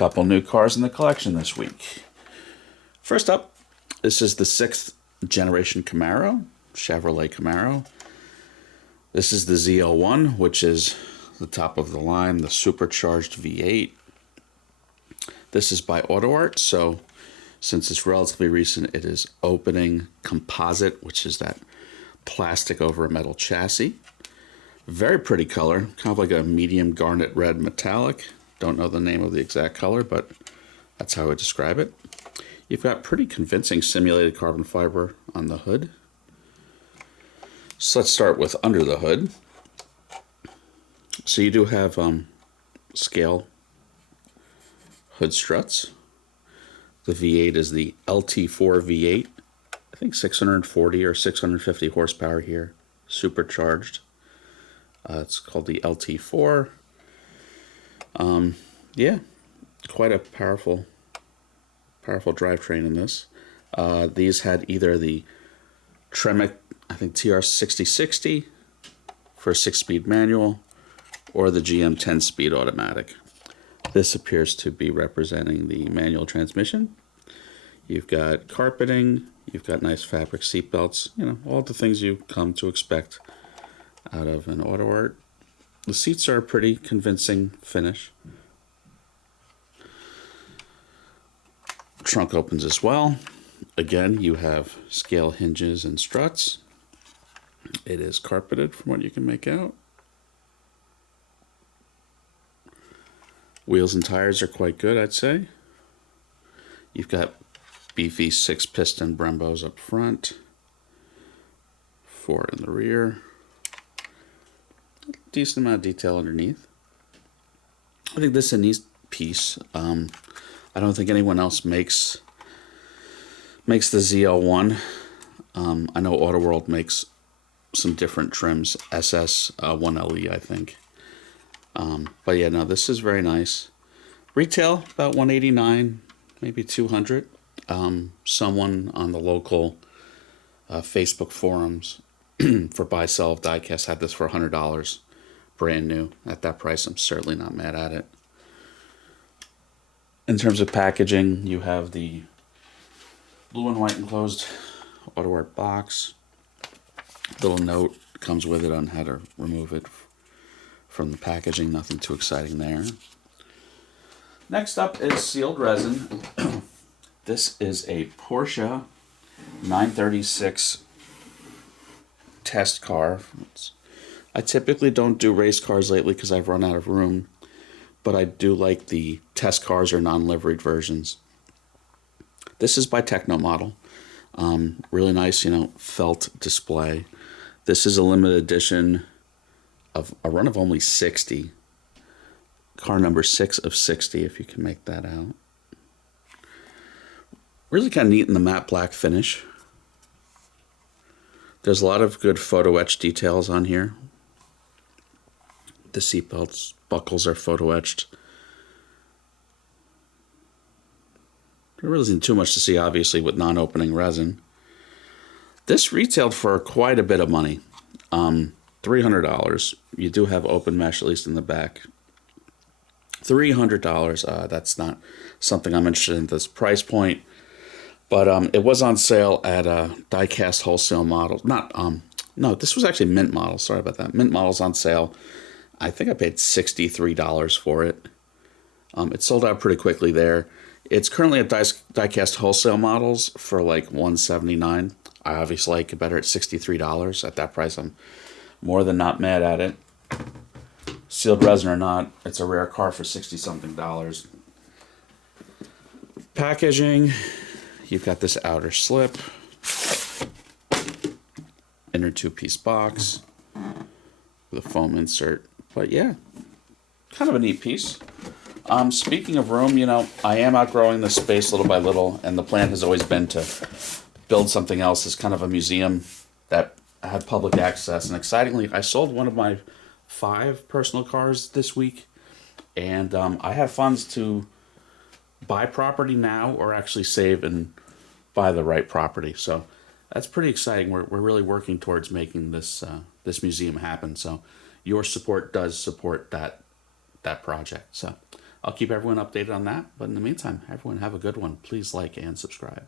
Couple new cars in the collection this week. First up, this is the 6th generation Camaro, Chevrolet Camaro. This is the ZL1, which is the top of the line, the supercharged V8. This is by Auto Art, so since it's relatively recent, it is opening composite, which is that plastic over a metal chassis. Very pretty color, kind of like a medium garnet red metallic. Don't know the name of the exact color, but that's how I would describe it. You've got pretty convincing simulated carbon fiber on the hood. So let's start with under the hood. So you do have scale hood struts. The V8 is the LT4 V8. I think 640 or 650 horsepower here, supercharged. It's called the LT4. Yeah, quite a powerful drivetrain in this. These had either the Tremec, I think TR6060 for a 6-speed manual, or the GM 10-speed automatic. This appears to be representing the manual transmission. You've got carpeting, you've got nice fabric seat belts, you know, all the things you come to expect out of an Auto Art. The seats are a pretty convincing finish. Trunk opens as well. Again, you have scale hinges and struts. It is carpeted from what you can make out. Wheels and tires are quite good, I'd say. You've got beefy 6-piston Brembos up front, 4 in the rear. Decent amount of detail underneath. I think this is a neat piece. I don't think anyone else makes the ZL1. I know Auto World makes some different trims, SS 1LE, I think. But yeah, no, this is very nice. Retail about $189, maybe $200. Someone on the local Facebook forums for buy-sell of Diecast had this for $100, brand new. At that price, I'm certainly not mad at it. In terms of packaging, you have the blue and white enclosed Auto Art box. Little note comes with it on how to remove it from the packaging. Nothing too exciting there. Next up is sealed resin. This is a Porsche 936 test car. I typically don't do race cars lately because I've run out of room, but I do like the test cars or non-liveried versions. This is by Techno Model. Really nice, you know, felt display. This is a limited edition of a run of only 60. Car number 6 of 60, if you can make that out. Really kind of neat in the matte black finish. There's a lot of good photo etch details on here. The seatbelts buckles are photo etched. There really isn't too much to see, obviously, with non-opening resin. This retailed for quite a bit of money, $300. You do have open mesh, at least in the back. $300. That's not something I'm interested in at this price point. But it was on sale at Diecast wholesale model. No, this was actually mint model. Sorry about that. Mint model's on sale. I think I paid $63 for it. It sold out pretty quickly there. It's currently at Diecast wholesale models for like $179. I obviously like it better at $63. At that price, I'm more than not mad at it. Sealed resin or not, it's a rare car for $60-something. Packaging. You've got this outer slip, inner 2-piece box with a foam insert. But yeah, kind of a neat piece. Speaking of room, you know, I am outgrowing the space little by little, and the plan has always been to build something else as kind of a museum that had public access. And excitingly, I sold one of my 5 personal cars this week, and I have funds to buy property now or actually save and buy the right property. So that's pretty exciting. We're really working towards making this museum happen. So your support does support that project. So I'll keep everyone updated on that. But in the meantime, everyone have a good one. Please like and subscribe.